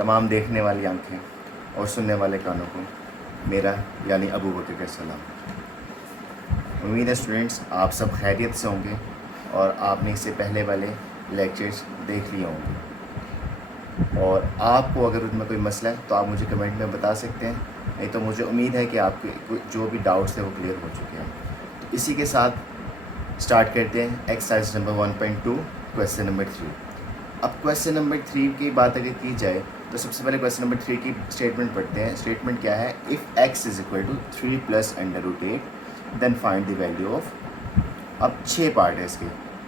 तमाम देखने वाली आंखें और सुनने वाले कानों को मेरा यानी अबू बकर का सलाम। उम्मीद है स्टूडेंट्स आप सब खैरियत से होंगे और आपने इससे पहले वाले लेक्चर्स देख लिए होंगे, और आपको अगर उसमें कोई मसला है तो आप मुझे कमेंट में बता सकते हैं, नहीं तो मुझे उम्मीद है कि आपके जो भी डाउट्स थे वो क्लियर हो चुके हैं। तो इसी के साथ स्टार्ट करते हैं एक्सरसाइज नंबर 1.2 क्वेश्चन नंबर 3। अब क्वेश्चन नंबर 3 की बात अगर की जाए तो सबसे पहले क्वेश्चन नंबर 3 की स्टेटमेंट पढ़ते हैं। स्टेटमेंट क्या है? If x is equal to 3 plus under root 8 then find the value of. अब 6 पार्ट है इसके,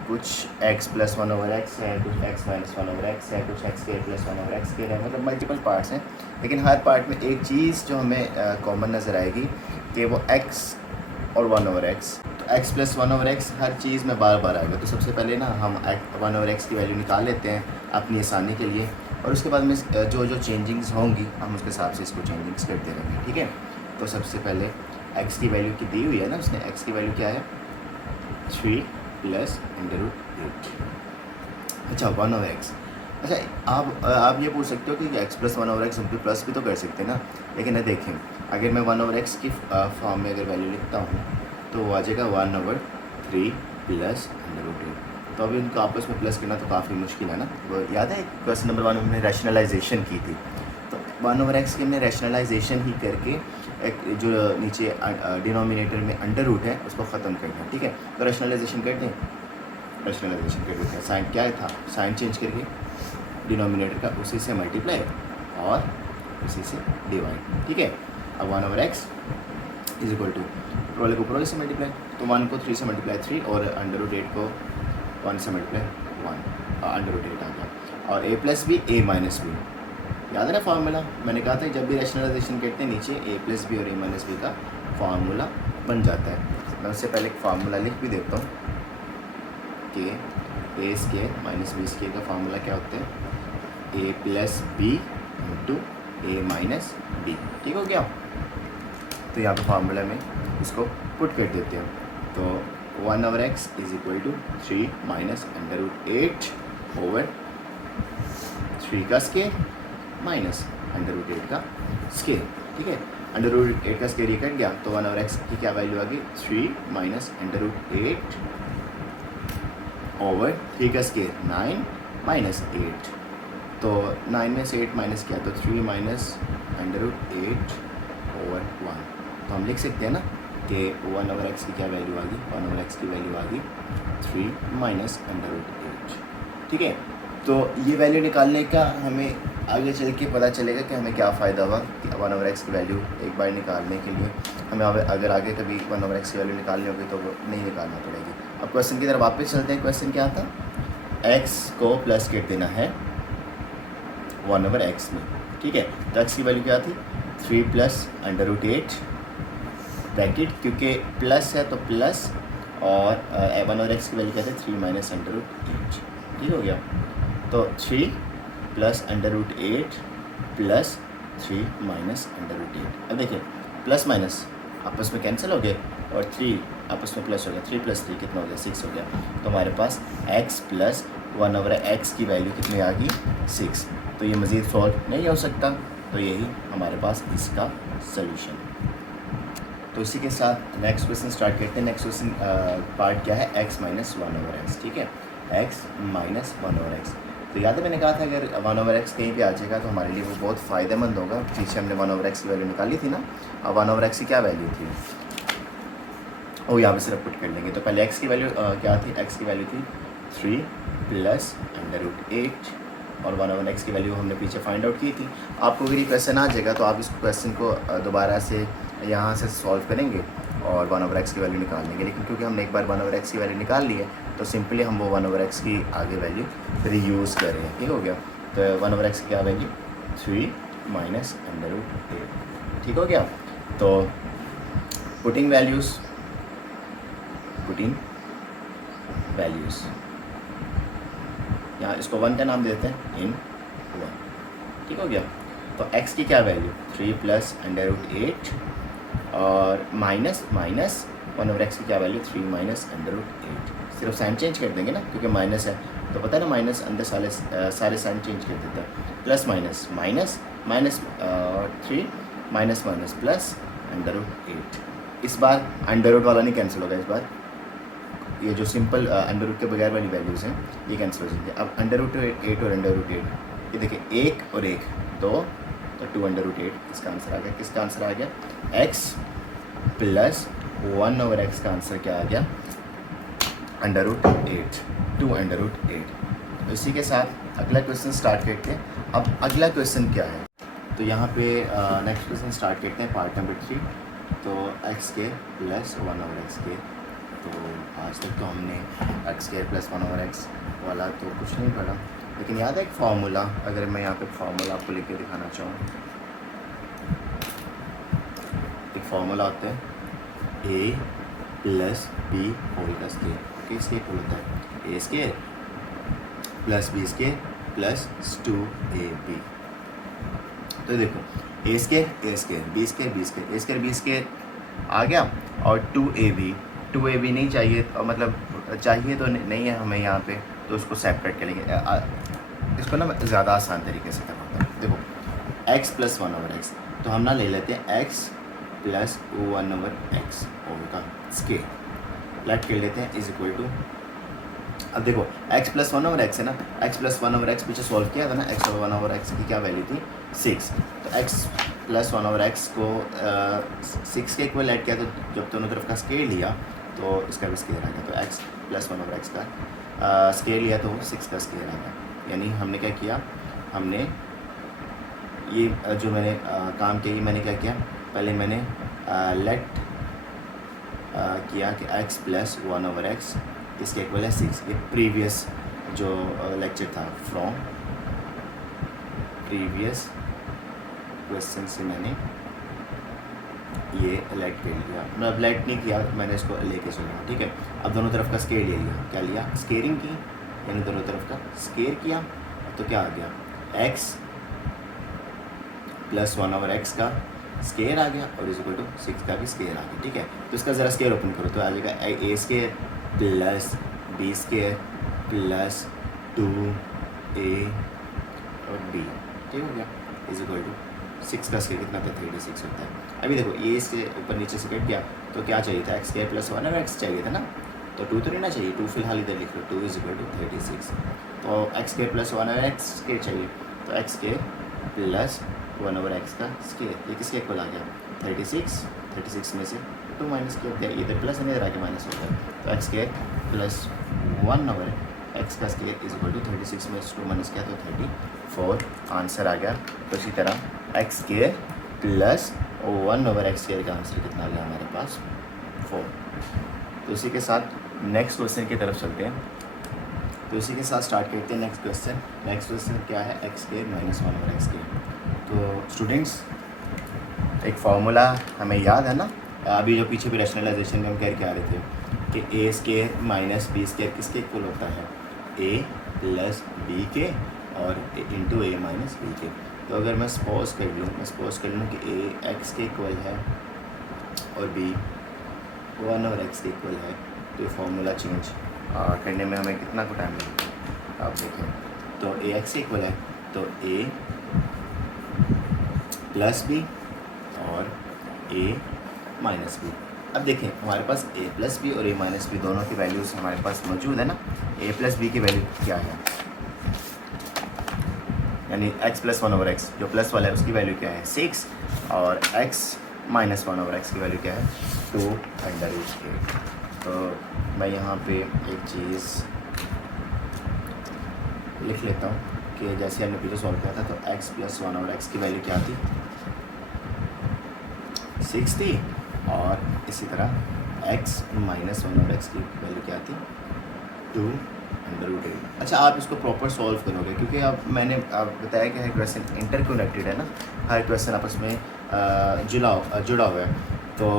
कुछ x प्लस 1 ओवर एक्स है, कुछ x माइनस 1 ओवर एक्स है, कुछ x square plus 1 over X square है, मतलब मल्टीपल पार्ट्स हैं। लेकिन हर पार्ट में एक चीज़ जो हमें कॉमन नज़र आएगी कि वो x और 1 ओवर एक्स, तो x प्लस 1 ओवर एक्स हर चीज़ में बार बार आएगा। तो सबसे पहले ना हम 1 ओवर एक्स की वैल्यू निकाल लेते हैं अपनी आसानी के लिए, और उसके बाद में जो जो चेंजिंग्स होंगी हम उसके हिसाब से इसको चेंजिंग्स करते रहेंगे, ठीक है। तो सबसे पहले x की वैल्यू की दी हुई है ना उसने, x की वैल्यू क्या है? 3 प्लस अंडर रूट 8। अच्छा 1 ओवर एक्स। अच्छा आप ये पूछ सकते हो कि x प्लस 1 ओवर एक्स हम प्लस भी तो कर सकते हैं ना, लेकिन ना देखें, अगर मैं 1 ओवर एक्स की फॉर्म में अगर वैल्यू लिखता हूँ तो वो आ जाएगा 1 ओवर 3 प्लस अंडर रूट 8। तो अभी उनको आपस में प्लस करना तो काफ़ी मुश्किल है ना। वो याद है क्वेश्चन नंबर 1 में हमने रैशनलाइजेशन की थी, तो 1 ओवर एक्स की हमने रैशनलाइजेशन ही करके एक जो नीचे डिनोमिनेटर में अंडर रूट है उसको ख़त्म करना, ठीक है। तो रैशनलाइजेशन करते हैं, रैशनलाइजेशन कर देते हैं। साइन क्या था? साइन चेंज करके डिनोमिनेटर का उसी से मल्टीप्लाई और उसी से डिवाइड, ठीक है। अब 1 over X is equal to रोल को ऊपर से मल्टीप्लाई, तो 1 को 3 से मल्टीप्लाई 3 और अंडर रूट 8 को 1 से मल्टीप्लाई 1, अंडर रूट 8 आ गया। और a plus B a minus B, याद है ना फार्मूला? मैंने कहा था जब भी रैशनलाइजेशन करते हैं नीचे a प्लस बी और a माइनस बी का फार्मूला बन जाता है। मैं उससे पहले एक फार्मूला लिख भी देता हूँ कि a square minus B square का फार्मूला क्या होता है? a plus B into a minus B, ठीक हो गया। तो यहाँ पे फार्मूला में इसको पुट कर देते हैं, तो 1 over X is equal to 3 minus under root 8 over 3 का स्केयर माइनस अंडर रूट 8 का स्केयर, ठीक है। अंडर रूट 8 का स्केयर ये कट गया, तो 1 ओवर एक्स की क्या वैल्यू आ गई? 3 माइनस अंडर रूट 8 ओवर 3 का स्केयर 9 माइनस 8। तो 9 में से 8 माइनस किया तो 3 माइनस अंडर रूट 8 ओवर 1। तो हम लिख सकते हैं ना कि 1 ओवर एक्स की क्या वैल्यू आ गई? 1 ओवर एक्स की वैल्यू आ गई 3 माइनस अंडर रूट 8, ठीक है। तो ये वैल्यू निकालने का हमें आगे चल के पता चलेगा कि हमें क्या फ़ायदा हुआ कि 1 ओवर एक्स की वैल्यू एक बार निकालने के लिए हमें अगर आगे कभी 1 ओवर एक्स की वैल्यू निकालनी होगी तो वो नहीं निकालना पड़ेगी। अब क्वेश्चन की तरफ वापस चलते हैं। क्वेश्चन क्या था? एक्स को प्लस कर देना है 1 ओवर एक्स में, ठीक है। तो एक्स की वैल्यू क्या थी? 3 प्लस अंडर रूट 8 ब्रैकेट, क्योंकि प्लस है तो प्लस, और 1 ओवर एक्स की वैल्यू क्या थी? 3 माइनस अंडर रूट 8, ठीक हो गया। तो 3 plus under root 8 plus 3 minus under root 8। अब देखिए प्लस माइनस आपस में कैंसिल हो गए और 3 आपस में प्लस हो गया। 3 प्लस 3 कितना हो गया? 6 हो गया। तो हमारे पास x प्लस 1 ओवर एक्स की वैल्यू कितनी आ गई? 6। तो ये मज़ीद सॉल्व नहीं हो सकता, तो यही हमारे पास इसका सल्यूशन है। तो इसी के साथ नेक्स्ट क्वेश्चन स्टार्ट करते हैं। नेक्स्ट क्वेश्चन पार्ट क्या है? x माइनस 1 ओवर एक्स, ठीक है। x माइनस 1 ओवर एक्स, तो याद है मैंने कहा था अगर 1 ओवर एक्स कहीं पे आ जाएगा तो हमारे लिए वो बहुत फ़ायदेमंद होगा। पीछे हमने 1 ओवर एक्स की वैल्यू निकाली थी ना, अब 1 ओवर एक्स की क्या वैल्यू थी वो यहाँ पे सिर्फ पुट कर लेंगे। तो पहले x की वैल्यू क्या थी? x की वैल्यू थी 3 प्लस अंडर रूट 8, और 1 ओवर एक्स की वैल्यू हमने पीछे फाइंड आउट की थी। आपको अगर ये क्वेश्चन आ जाएगा तो आप इस क्वेश्चन को दोबारा से यहाँ से सॉल्व करेंगे और 1 ओवर एक्स की वैल्यू निकाल लेंगे। लेकिन क्योंकि हमने एक बार 1 ओवर एक्स की वैल्यू निकाल ली है तो सिंपली हम वो 1 ओवर एक्स की आगे वैल्यू रीयूज़ कर रहे हैं, ठीक हो गया। तो 1 ओवर एक्स की क्या वैल्यू? 3 माइनस अंडर रूट 8, ठीक हो गया। तो पुटिंग वैल्यूज़ यहाँ इसको 1 का नाम देते हैं इन 1, ठीक हो गया। तो x की क्या वैल्यू? 3 प्लस अंडर रूट 8 और माइनस 1 ओवर एक्स की क्या वैल्यू? 3 minus under root 8। सिर्फ साइन चेंज कर देंगे ना, क्योंकि माइनस है तो पता है ना माइनस अंदर सारे साइन चेंज कर देता है। Plus minus minus minus 3 minus minus plus under root 8। इस बार अंडर रूट वाला नहीं कैंसिल होगा, इस बार ये जो सिंपल अंडर रूट के बगैर वाली वैल्यूज़ हैं ये कैंसिल हो जाएंगे। अब अंडर रूट 8 और अंडर रूट 8 ये देखिए 1 और 1 2, तो 2 अंडर रूट 8 इसका आंसर आ गया। किसका आंसर आ गया? x प्लस 1 ओवर एक्स का आंसर क्या आ गया? Under root 8, 2 under root 8। तो इसी के साथ अगला क्वेश्चन स्टार्ट करते हैं। अब अगला क्वेश्चन क्या है, तो यहाँ पे नेक्स्ट क्वेश्चन स्टार्ट करते हैं पार्ट नंबर 3। तो एक्स के प्लस 1 ओवर एक्स के, तो आज तक तो हमने एक्स के प्लस 1 ओवर एक्स वाला तो कुछ नहीं पढ़ा, लेकिन याद है एक फार्मूला, अगर मैं यहाँ पे फार्मूला आपको लिख के दिखाना चाहूँ, एक फार्मूला होता है ए प्लस बी होल का स्केयर। ओके, स्केयर होल होता है a square plus b square plus 2ab। तो देखो a square b square b square a square b square आ गया, और 2ab नहीं चाहिए, मतलब चाहिए तो नहीं है हमें यहाँ पे, तो उसको सेपरेट कर लेंगे। इसको ना मैं ज़्यादा आसान तरीके से करवाता हूँ। देखो x प्लस 1 ओवर एक्स, तो हम ना ले लेते हैं x plus 1 over x over का स्केयर, लेट कर लेते हैं इज इक्वल टू। अब देखो x प्लस 1 ओवर एक्स है ना, x प्लस 1 ओवर एक्स पीछे सॉल्व किया था ना, x ओवर 1 ओवर एक्स की क्या वैल्यू थी 6, तो x प्लस 1 ओवर एक्स को 6 के इक्वल ऐड किया, तो जब दोनों तरफ का स्केयर लिया तो इसका भी स्केयर आ गया, तो x प्लस 1 ओवर एक्स का स्केयर लिया तो 6 का स्केयर आ गया। यानी हमने क्या किया, हमने ये जो मैंने काम किया, ये मैंने क्या किया, पहले मैंने लेट किया कि x प्लस 1 ओवर एक्स इसके इक्वल है 6। ये प्रीवियस जो लेक्चर था फ्रॉम प्रीवियस क्वेश्चन से मैंने ये लेट कर लिया, मतलब लेट नहीं किया, मैंने इसको लेके चला। ठीक है, अब दोनों तरफ का स्केयर ले लिया, क्या लिया, स्केयरिंग की, यानी दोनों तरफ का स्केयर किया, तो क्या आ गया, x प्लस 1 ओवर एक्स का स्केयर आ गया और इज इक्वल टू 6 का भी स्केयर आ गया। ठीक है, तो इसका ज़रा स्केयर ओपन करो, तो आ जाएगा a square plus b square plus 2a और b, ठीक हो गया, इज इक्वल टू 6 का स्केयर कितना था 36 होता है। अभी देखो ये इससे ऊपर नीचे से कट गया, तो क्या चाहिए था, x square plus 1 over x चाहिए था ना, तो 2 तो नहीं ना चाहिए, 2 फिलहाल इधर लिख लो, 2 इज इक्वल टू 36। तो X square plus 1 over X square चाहिए, तो X square plus 1 over X का स्केयर, ये किसके इक्वल आ गया 36 में से 2 माइनस किया, इधर प्लस है इधर आके माइनस हो गया, तो X square plus 1 over X का स्केयर इज इक्वल टू 36 में से 2 माइनस किया तो 34 आंसर आ गया। तो इसी तरह x square plus 1 over X square का आंसर कितना आ गया हमारे पास 4। तो इसी के साथ नेक्स्ट क्वेश्चन की तरफ चलते हैं। तो इसी के साथ स्टार्ट करते हैं नेक्स्ट क्वेश्चन। नेक्स्ट क्वेश्चन क्या है, x square minus 1 over X square. तो स्टूडेंट्स एक फार्मूला हमें याद है ना, अभी जो पीछे भी रैशनलाइजेशन में हम कह के आ रहे थे कि ए स्केयर माइनस बी स्केयर किसके इक्वल होता है, ए प्लस बी के और इंटू ए माइनस बी के। तो अगर मैं सपोज कर लूँ कि ए एक्स के इक्वल है और बी 1 ओवर एक्स के इक्वल है, तो ये फार्मूला चेंज करने में हमें कितना को टाइम लगेगा आप देखें। तो ए एक्स के इक्वल है तो ए प्लस बी और ए माइनस बी। अब देखें हमारे पास ए प्लस बी और ए माइनस बी दोनों की वैल्यूज़ हमारे पास मौजूद है ना। ए प्लस बी की वैल्यू क्या है, यानी एक्स प्लस 1 ओवर एक्स जो प्लस वाला है उसकी वैल्यू क्या है 6, और एक्स माइनस 1 ओवर एक्स की वैल्यू क्या है 2 अंडर रूट 8। तो मैं यहाँ पे एक चीज़ लिख लेता हूँ कि जैसे हमने पीछे सॉल्व किया था, तो x प्लस 1 ओवर एक्स की वैल्यू क्या थी 6 थी, और इसी तरह x माइनस 1 ओवर एक्स की वैल्यू क्या थी 2 अंडर रूट 8। अच्छा, आप इसको प्रॉपर सॉल्व करोगे क्योंकि अब मैंने बताया कि हर क्वेश्चन इंटरकनेक्टेड है ना, हर क्वेश्चन आपस में जुड़ा हुआ है। तो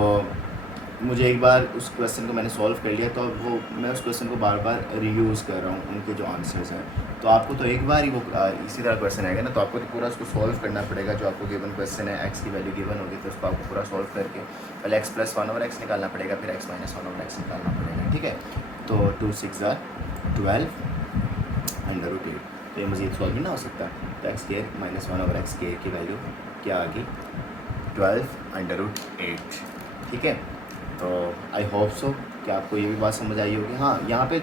मुझे एक बार उस क्वेश्चन को मैंने सॉल्व कर लिया, तो अब वो मैं उस क्वेश्चन को बार बार रीयूज़ कर रहा हूँ उनके जो आंसर्स हैं। तो आपको तो एक बार ही वो इसी तरह क्वेश्चन आएगा ना, तो आपको तो पूरा उसको सॉल्व करना पड़ेगा। जो आपको गिवन क्वेश्चन है एक्स की वैल्यू गिवन होगी, तो उसको आपको पूरा सॉल्व करके पहले एक्स प्लस 1 ओवर एक्स निकालना पड़ेगा, फिर एक्स माइनस 1 ओवर एक्स निकालना पड़ेगा। ठीक है, तो 2 6 12 अंडर रूट 8। तो ये मज़ीद सॉल्व नहीं ना हो सकता। तो x square minus 1 over X square की वैल्यू क्या आ गई, 12 अंडर रूट 8। ठीक है, तो आई होप सो कि आपको ये भी बात समझ आई होगी। हाँ, यहाँ पे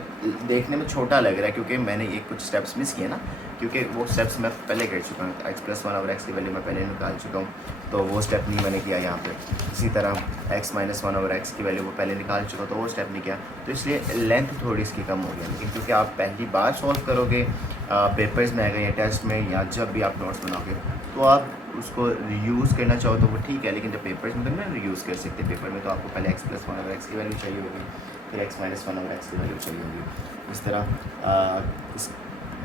देखने में छोटा लग रहा है क्योंकि मैंने ये कुछ स्टेप्स मिस किए ना, क्योंकि वो स्टेप्स मैं पहले कर चुका हूँ। एक्स प्लस 1 ओवर एक्स की वैल्यू मैं पहले निकाल चुका हूँ, तो वो स्टेप नहीं मैंने किया यहाँ पे। इसी तरह एक्स माइनस 1 ओवर एक्स की वैल्यू वो पहले निकाल चुका, तो वो स्टेप नहीं किया, तो इसलिए लेंथ थोड़ी इसकी कम हो गई। लेकिन क्योंकि आप पहली बार सॉल्व करोगे पेपर्स में आएगा या टेस्ट में या जब भी आप नोट्स बनाओगे, तो आप उसको रीयूज़ करना चाहो तो वो ठीक है, लेकिन जब पेपर्स में तो ना रीयूज़ कर सकते। पेपर में तो आपको पहले एक्स प्लस 1 ओवर एक्स की वैल्यू चाहिए होगी, फिर एक्स माइनस 1 ओवर एक्स की वैल्यू चाहिए होगी। इस तरह इस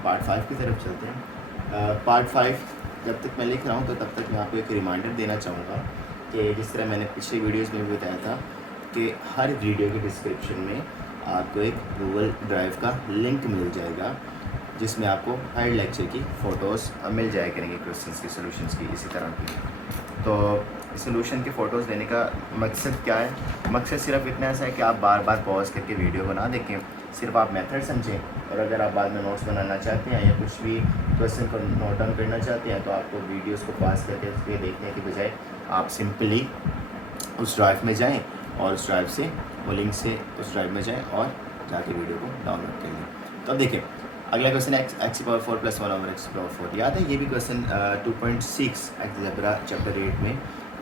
पार्ट 5 की तरफ चलते हैं। पार्ट 5 जब तक मैं लिख रहा हूँ तो तब तक मैं आपको एक रिमाइंडर देना चाहूँगा कि जिस तरह मैंने पिछले वीडियोज़ में भी बताया था कि हर वीडियो के डिस्क्रिप्शन में आपको एक गूगल ड्राइव का लिंक मिल जाएगा, जिसमें आपको हर लेक्चर की फ़ोटोज़ मिल जाया करेंगे, क्वेश्चंस की, सॉल्यूशंस की, इसी तरह की। तो सॉल्यूशन की फ़ोटोज़ लेने का मकसद क्या है? मकसद सिर्फ इतना ऐसा है कि आप बार बार पॉज करके वीडियो बना देखें, सिर्फ आप मेथड समझें, और अगर आप बाद में नोट्स बनाना चाहते हैं या कुछ भी क्वेश्चन को नोट डाउन करना चाहते हैं, तो आपको वीडियोस को पास करके उसके देखने के बजाय आप सिंपली उस ड्राइव में जाएं और उस ड्राइव से, वो लिंक से उस ड्राइव में जाएं और जाके वीडियो को डाउनलोड कर लें। तो अब देखिए, अगला क्वेश्चन है x power 4 plus 1 over x power 4। याद है ये भी क्वेश्चन 2.6 अलजेब्रा चैप्टर 8 में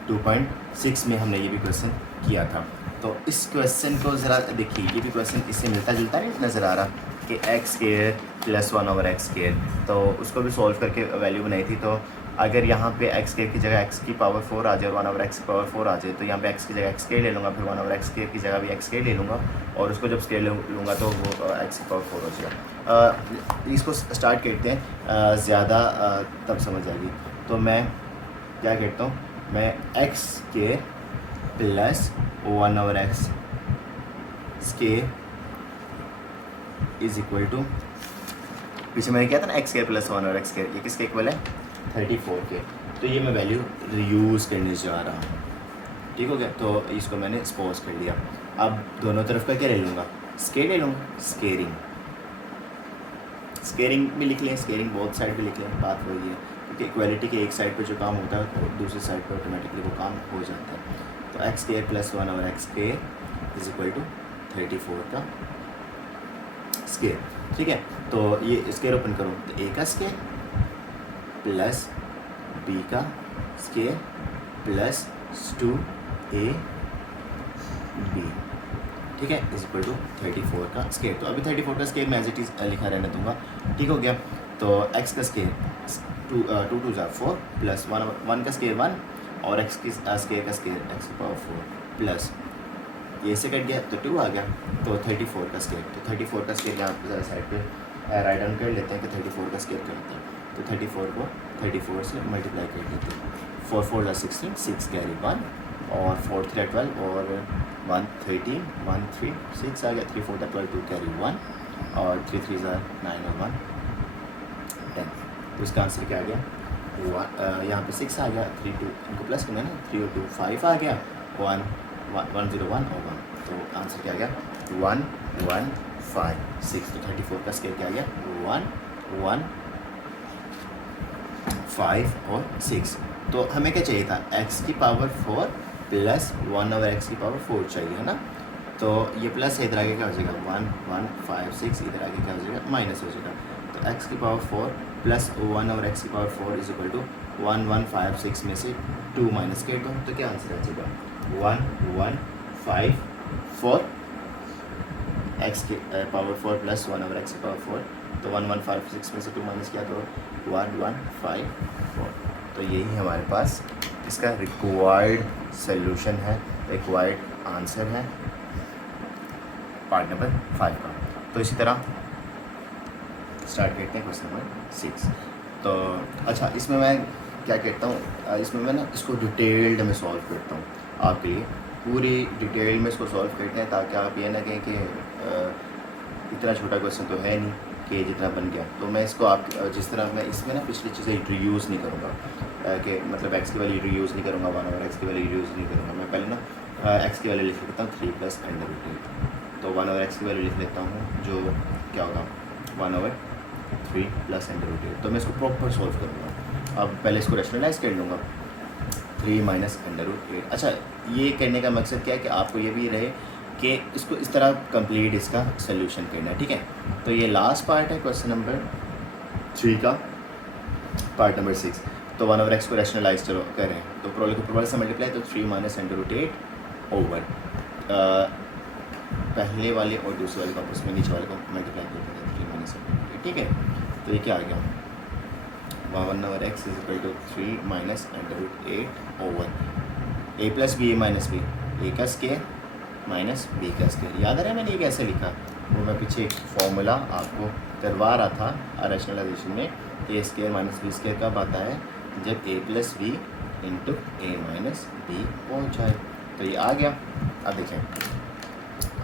2.6 में हमने ये भी क्वेश्चन किया था। तो इस क्वेश्चन को ज़रा देखिए, ये भी क्वेश्चन इससे मिलता जुलता नहीं नज़र आ रहा कि x square plus 1 over X square, तो उसको भी सॉल्व करके वैल्यू बनाई थी। तो अगर यहाँ पे एक्स स्क्वायर की जगह एक्स की पावर 4 आ जाए और 1 ओवर एक्स की पावर 4 आ जाए, तो यहाँ पे एक्स की जगह एक्स स्क्वायर ले लूँगा, फिर 1 ओवर एक्स स्क्वायर की जगह भी एक्स स्क्वायर ले लूँगा, और उसको जब स्क्वायर लूँगा तो वो एक्स की पावर 4 हो जाएगा। इसको स्टार्ट करते हैं, ज़्यादा तब समझ आएगी। तो मैं क्या करता हूँ, मैं X square plus 1 over X square is equal to, पीछे मैंने किया था ना एक्स स्क्वायर प्लस 1 और एक्स स्क्वायर, ये किसके इक्वल है, 34 के। तो ये मैं वैल्यू रीयूज़ करने जा रहा हूँ, ठीक हो गया। तो इसको मैंने सपोज कर लिया। अब दोनों तरफ का क्या ले लूँगा, स्केयर ले लूँगा, स्केयरिंग, स्केयरिंग भी लिख लें, स्केयरिंग बोथ साइड भी लिख लें, बात वही है, क्योंकि इक्वालिटी के एक साइड पर जो काम होता है तो दूसरी साइड पर ऑटोमेटिकली वो काम हो जाता है। तो एक्स स्क्वायर प्लस 1 और X square is equal to 34 का स्क्वायर, ठीक है। तो ये स्क्वायर ओपन करो, तो ए का स्क्वायर प्लस बी का स्क्वायर प्लस 2ab, ठीक है, इज इक्वल टू 34 का स्क्वायर। तो अभी 34 का स्क्वायर मैं एज इट इज़ लिखा रहने दूंगा, ठीक हो गया। तो एक्स का स्क्वायर 2 2 ज़ा 4 प्लस 1 का स्क्वायर 1 और एक्स की स्क्वायर का स्क्वायर एक्स की पावर 4 प्लस ये से कट गया तो 2 आ गया, तो 34 का स्क्वायर। तो 34 का स्क्वायर यहाँ पर साइड पे राइट डाउन कर लेते हैं कि 34 का स्क्वायर करते हैं। तो 34 को 34 से मल्टीप्लाई कर देते हैं, 4 4 ज़ा 16, 6 कैरी 1 और 4 3 12 और 1 13 1 3 6 आ गया, 3 4 12 2 कैरी 1 और 3 3 ज़ा 9 और 1 10। तो इसका आंसर क्या आ गया, यहाँ पे 6 आ गया, 3 2 इनको प्लस करना है ना, 3 और 2 5 आ गया, 1 1 0 1 और 1। तो आंसर क्या आ गया 1 1 5 6। तो 34 का स्क्वायर क्या आ गया 1 1 5 और 6। तो हमें क्या चाहिए था, x की पावर 4 प्लस 1 ओवर x की पावर 4 चाहिए, है ना। तो ये प्लस है, इधर आगे क्या हो जाएगा 1 1 5 6, इधर आगे क्या हो जाएगा माइनस हो जाएगा। तो x की पावर 4 प्लस 1 ओवर x की पावर 4 इज इक्वल टू 1 1 5 6 में से 2 माइनस कर दो, तो क्या आंसर आ जाएगा 1 1 5 4 x की पावर 4 प्लस 1 ओवर x की पावर 4। तो 1 1 5 6 में से 2 माइनस किया तो 1 1 5 4। तो यही हमारे पास इसका रिक्वायर्ड सॉल्यूशन है, रिक्वायर्ड आंसर है पार्ट नंबर 5 का। तो इसी तरह स्टार्ट करते हैं क्वेश्चन नंबर 6। तो अच्छा, इसमें मैं क्या कहता हूँ, इसमें मैं ना इसको डिटेल्ड में सॉल्व करता हूँ आपके लिए, पूरी डिटेल में इसको सॉल्व करते हैं, ताकि आप ये ना कहें कि इतना छोटा क्वेश्चन तो है नहीं कि जितना बन गया। तो मैं इसको आप जिस तरह मैं इसमें ना पिछली चीज़ें रीयूज़ नहीं करूँगा, कि मतलब एक्स की वैल्यू रीयूज़ नहीं करूँगा, 1 ओवर एक्स की वैल्यू रीयूज़ नहीं करूँगा। मैं पहले ना एक्स की वैल्यू लिख लेता हूँ 3 प्लस अंडर रूट 8। तो 1 ओवर एक्स की वैल्यू लिख लेता हूँ, जो क्या होगा 1 ओवर 3 प्लस अंडर रूट 8। तो मैं इसको प्रॉपर सॉल्व करूँगा। अब पहले इसको रैशनलाइज कर लूँगा, 3 माइनस अंडर रूट 8। अच्छा, ये करने का मकसद क्या है कि आपको ये भी रहे कि इसको इस तरह कंप्लीट इसका सोल्यूशन करना है, ठीक है। तो ये लास्ट पार्ट है क्वेश्चन नंबर 3 का, पार्ट नंबर 6। तो 1/x को रैशनलाइज करें तो प्रोल को प्रोल से मल्टीप्लाई, तो 3 माइनस अंडर रूट 8 ओवर पहले वाले और दूसरे वाले को आपस में नीचे वाले को मल्टीप्लाई कर देंगे, 3 माइनस अंडर रूट 8, ठीक है। तो ये क्या आ गया, 1/x is equal to 3 minus under root 8 over a plus b a minus b, a का स्केयर माइनस बी का स्केयर। याद आ रहा है मैंने ये कैसे लिखा, वो मैं पीछे एक फॉर्मूला आपको करवा रहा था रैशनलाइजेशन में। ए स्केयर माइनस बी स्केयर कब आता है, जब ए प्लस बी इंटू ए माइनस बी पहुँच जाए। तो ये आ गया। अब देखें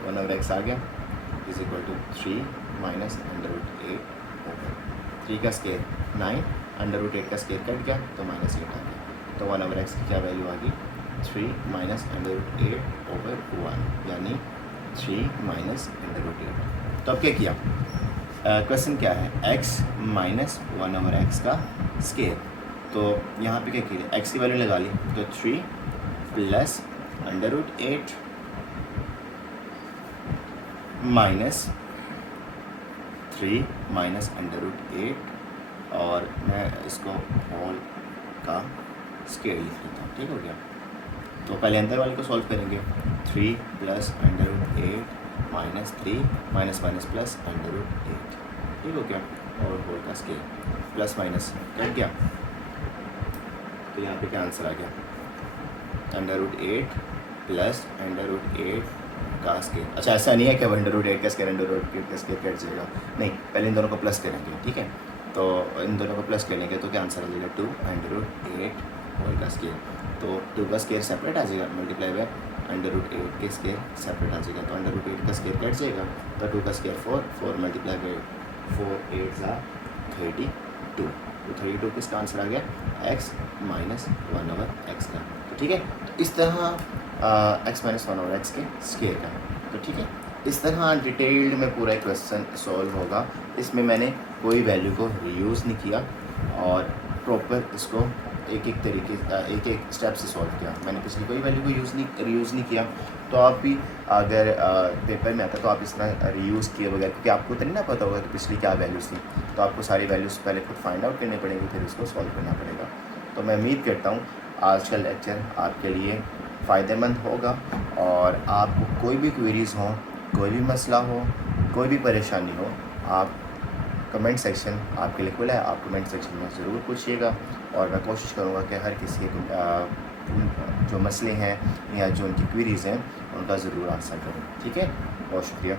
1/x आ गया is equal to 3 minus under root 8 over 3 का स्केयर 9, अंडर रूट 8 का स्केयर कट गया तो माइनस 8 आ गया। तो 1/x की क्या वैल्यू आ गई, 3 माइनस अंडर रूट 8 ओवर 1, यानी 3 माइनस अंडर रूट 8। तो अब क्या किया, क्वेश्चन क्या है, x माइनस 1/x का स्केयर। तो यहाँ पे क्या किया, x की वैल्यू लगा ली, तो 3 plus under root 8 minus 3 minus under root 8, और मैं इसको होल का स्केयर लिख लेता हूँ, ठीक हो गया। तो पहले अंदर वाले को सॉल्व करेंगे, 3 plus under root 8 minus 3 minus minus plus under root 8, ठीक हो गया। और होल का स्केयर प्लस माइनस कट गया, तो यहाँ पे क्या आंसर आ गया, under root 8 plus under root 8 का स्केयर। अच्छा, ऐसा नहीं है कि अब अंडर रूट 8 का स्केयर अंडर रूट 8 का स्केयर कट जाएगा, नहीं, पहले इन दोनों को प्लस करेंगे, ठीक है। तो इन दोनों को प्लस करेंगे तो क्या आंसर आ जाएगा, 2 अंडर रूट 8 होल का स्केयर। तो 2 का स्केयर सेपरेट आ जाएगा, मल्टीप्लाई बाय अंडर रूट 8 के स्केयर सेपरेट आ जाएगा, तो अंडर रूट 8 का स्केयर कट जाएगा, तो 2 का स्केयर 4 मल्टीप्लाई बाय 4 8 32, तो 32 किसका आंसर आ गया, x माइनस 1/x का। तो ठीक है, इस तरह x माइनस 1/x के स्केयर का। तो ठीक है, इस तरह डिटेल्ड में पूरा एक क्वेश्चन सॉल्व होगा। इसमें मैंने कोई वैल्यू को रीयूज़ नहीं किया और प्रॉपर इसको एक एक तरीके एक एक स्टेप से सॉल्व किया। मैंने पिछली कोई वैल्यू को रीयूज़ नहीं किया। तो आप भी अगर पेपर में आता तो आप इस तरह रीयूज़ किए बगैर, क्योंकि आपको तो नहीं ना पता होगा कि पिछली क्या वैल्यूज़ थी, तो आपको सारी वैल्यूज़ पहले खुद फाइंड आउट करनी पड़ेंगी, फिर उसको सॉल्व करना पड़ेगा। तो मैं उम्मीद करता हूँ आज का लेक्चर आपके लिए फ़ायदेमंद होगा और आपको कोई भी क्वेरीज़ हों, कोई भी मसला हो, कोई भी परेशानी हो, आप कमेंट सेक्शन आपके लिए खुला है, आप कमेंट सेक्शन में ज़रूर पूछिएगा और मैं कोशिश करूँगा कि हर किसी के जो मसले हैं या जो उनकी क्वेरीज़ हैं उनका ज़रूर आंसर करूँ। ठीक है, बहुत शुक्रिया।